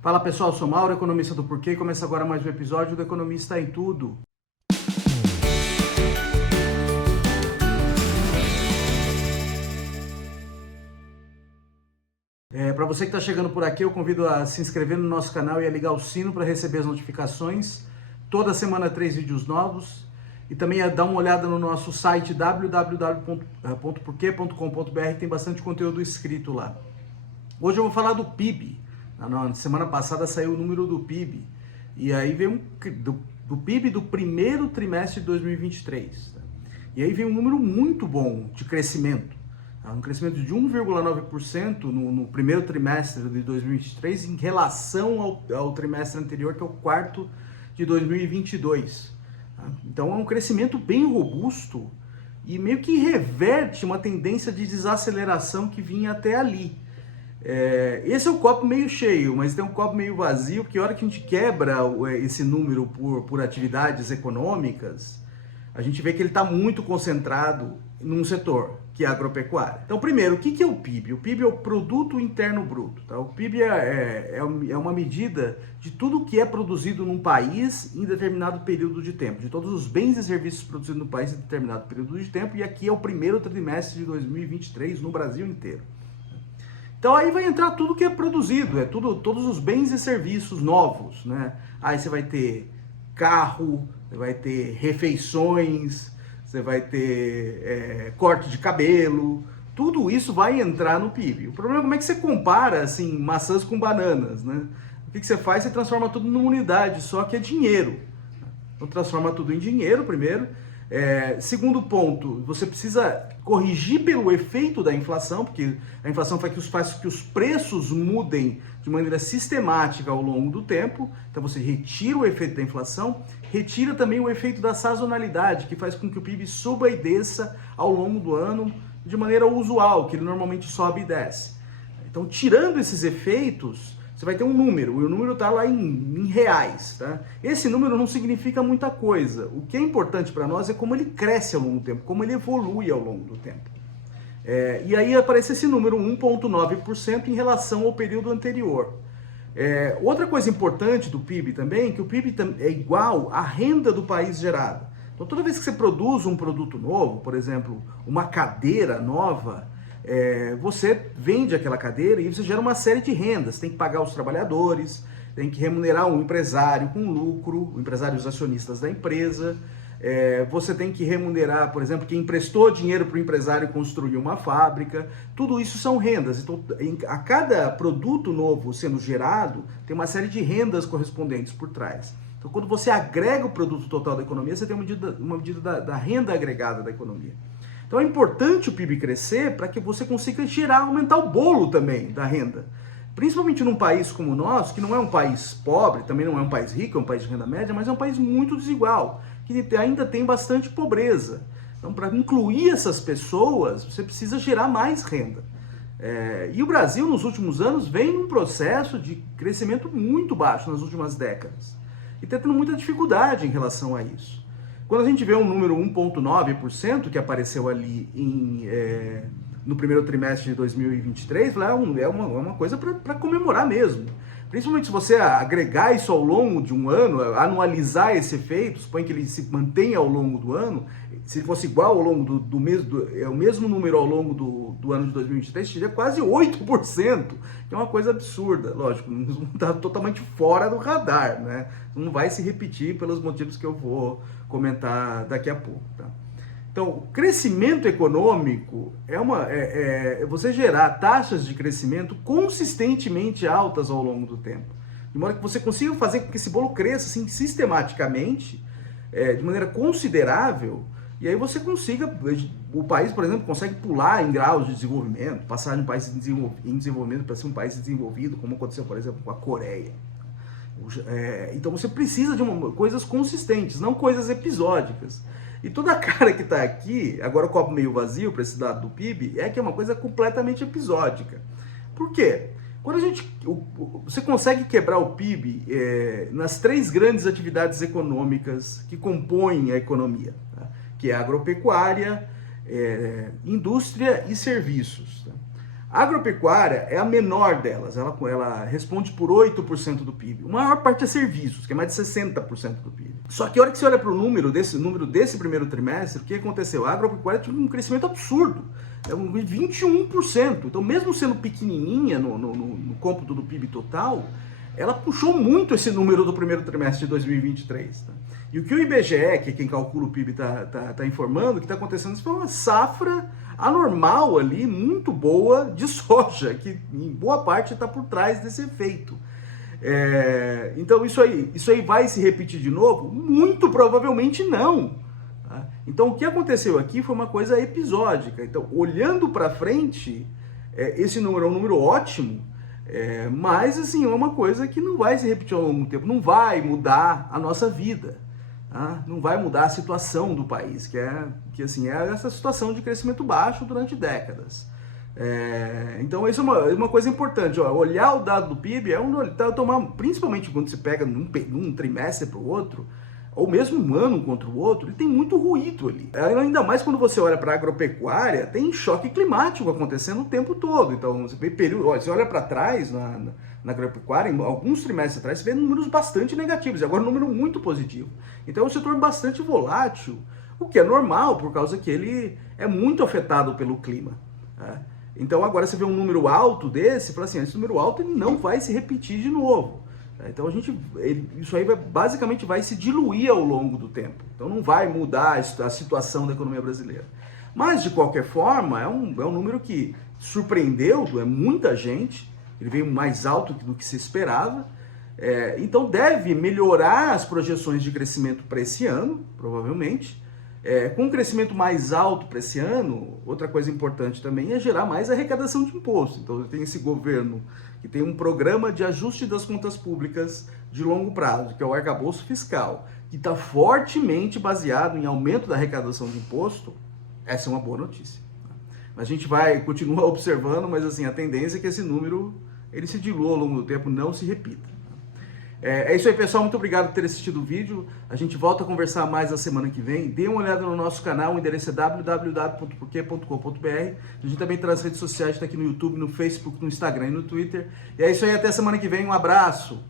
Fala pessoal, sou Mauro, economista do Porquê, e começa agora mais um episódio do Economista em Tudo. Para você que está chegando por aqui, eu convido a se inscrever no nosso canal e a ligar o sino para receber as notificações. Toda semana 3 vídeos novos. E também a dar uma olhada no nosso site www.porquê.com.br, tem bastante conteúdo escrito lá. Hoje eu vou falar do PIB. Na semana passada saiu o número do PIB. E aí veio do PIB do primeiro trimestre de 2023. Tá? E aí veio um número muito bom de crescimento. Tá? Um crescimento de 1,9% no primeiro trimestre de 2023 em relação ao trimestre anterior, que é o quarto de 2022. Tá? Então é um crescimento bem robusto e meio que reverte uma tendência de desaceleração que vinha até ali. Esse é o copo meio cheio, mas tem um copo meio vazio, porque a hora que a gente quebra esse número por atividades econômicas, a gente vê que ele está muito concentrado num setor, que é a agropecuária. Então, primeiro, o que é o PIB? O PIB é o Produto Interno Bruto. Tá? O PIB é uma medida de tudo que é produzido num país em determinado período de tempo, de todos os bens e serviços produzidos no país em determinado período de tempo, e aqui é o primeiro trimestre de 2023 no Brasil inteiro. Então aí vai entrar tudo que é produzido, todos os bens e serviços novos, né? Aí você vai ter carro, você vai ter refeições, você vai ter corte de cabelo, tudo isso vai entrar no PIB. O problema é como é que você compara assim, maçãs com bananas, né? O que você faz? Você transforma tudo numa unidade, só que é dinheiro. Então transforma tudo em dinheiro primeiro. Segundo ponto, você precisa corrigir pelo efeito da inflação, porque a inflação faz que os preços mudem de maneira sistemática ao longo do tempo. Então você retira o efeito da inflação, retira também o efeito da sazonalidade, que faz com que o PIB suba e desça ao longo do ano de maneira usual, que ele normalmente sobe e desce. Então, tirando esses efeitos, você vai ter um número, e o número está lá em reais. Tá? Esse número não significa muita coisa. O que é importante para nós é como ele cresce ao longo do tempo, como ele evolui ao longo do tempo. E aí aparece esse número, 1,9% em relação ao período anterior. Outra coisa importante do PIB também, que o PIB é igual à renda do país gerada. Então toda vez que você produz um produto novo, por exemplo, uma cadeira nova, você vende aquela cadeira e você gera uma série de rendas. Tem que pagar os trabalhadores, tem que remunerar um empresário com lucro, o empresário e os acionistas da empresa. Você tem que remunerar, por exemplo, quem emprestou dinheiro para o empresário construir uma fábrica. Tudo isso são rendas. Então, a cada produto novo sendo gerado, tem uma série de rendas correspondentes por trás. Então, quando você agrega o produto total da economia, você tem uma medida da renda agregada da economia. Então é importante o PIB crescer para que você consiga aumentar o bolo também da renda. Principalmente num país como o nosso, que não é um país pobre, também não é um país rico, é um país de renda média, mas é um país muito desigual, que ainda tem bastante pobreza. Então, para incluir essas pessoas, você precisa gerar mais renda. E o Brasil, nos últimos anos, vem num processo de crescimento muito baixo nas últimas décadas. E está tendo muita dificuldade em relação a isso. Quando a gente vê um número 1,9% que apareceu ali no primeiro trimestre de 2023, é uma coisa para comemorar mesmo. Principalmente se você agregar isso ao longo de um ano, anualizar esse efeito, suponha que ele se mantenha ao longo do ano, se fosse igual ao longo o mesmo número ao longo do ano de 2023, seria quase 8%, que é uma coisa absurda, lógico, não está totalmente fora do radar, né? Não vai se repetir pelos motivos que eu vou comentar daqui a pouco, tá? Então, o crescimento econômico é você gerar taxas de crescimento consistentemente altas ao longo do tempo. De modo que você consiga fazer com que esse bolo cresça assim, sistematicamente, de maneira considerável, e aí você consiga, o país, por exemplo, consegue pular em graus de desenvolvimento, passar de um país em desenvolvimento para ser um país desenvolvido, como aconteceu, por exemplo, com a Coreia. Então você precisa de coisas consistentes, não coisas episódicas. E toda a cara que está aqui, agora o copo meio vazio para esse dado do PIB, é que é uma coisa completamente episódica. Por quê? Quando você consegue quebrar o PIB nas três grandes atividades econômicas que compõem a economia, que é a agropecuária, indústria e serviços. A agropecuária é a menor delas, ela responde por 8% do PIB. A maior parte é serviços, que é mais de 60% do PIB. Só que a hora que você olha para o número desse primeiro trimestre, o que aconteceu? A agropecuária teve um crescimento absurdo, é 21%. Então, mesmo sendo pequenininha no cômputo do PIB total, ela puxou muito esse número do primeiro trimestre de 2023. Tá? E o que o IBGE, que é quem calcula o PIB, está informando, que está acontecendo, isso foi uma safra anormal ali, muito boa, de soja, que em boa parte está por trás desse efeito. Então isso aí vai se repetir de novo? Muito provavelmente não. Tá? Então o que aconteceu aqui foi uma coisa episódica. Então, olhando para frente, esse número é um número ótimo, mas assim, é uma coisa que não vai se repetir ao longo do tempo, não vai mudar a nossa vida. Tá? Não vai mudar a situação do país, que é essa situação de crescimento baixo durante décadas. Então isso é uma coisa importante, ó, olhar o dado do PIB principalmente quando se pega num trimestre para o outro, ou mesmo um ano contra o outro, e tem muito ruído ali. Ainda mais quando você olha para a agropecuária, tem choque climático acontecendo o tempo todo. Então você olha para trás na agropecuária, em alguns trimestres atrás, você vê números bastante negativos, e agora um número muito positivo. Então é um setor bastante volátil, o que é normal, por causa que ele é muito afetado pelo clima. Tá? Então agora você vê um número alto desse, fala assim, esse número alto ele não vai se repetir de novo. Então isso aí basicamente vai se diluir ao longo do tempo. Então não vai mudar a situação da economia brasileira. Mas de qualquer forma, é um número que surpreendeu muita gente, ele veio mais alto do que se esperava. Então deve melhorar as projeções de crescimento para esse ano, provavelmente. Com um crescimento mais alto para esse ano, outra coisa importante também é gerar mais arrecadação de imposto. Então tem esse governo que tem um programa de ajuste das contas públicas de longo prazo, que é o arcabouço fiscal, que está fortemente baseado em aumento da arrecadação de imposto. Essa é uma boa notícia. A gente vai continuar observando, mas assim, a tendência é que esse número ele se dilua ao longo do tempo, não se repita. É isso aí, pessoal. Muito obrigado por ter assistido o vídeo. A gente volta a conversar mais na semana que vem. Dê uma olhada no nosso canal, o endereço é www.porquê.com.br. A gente também traz redes sociais, está aqui no YouTube, no Facebook, no Instagram e no Twitter. E é isso aí, até semana que vem. Um abraço!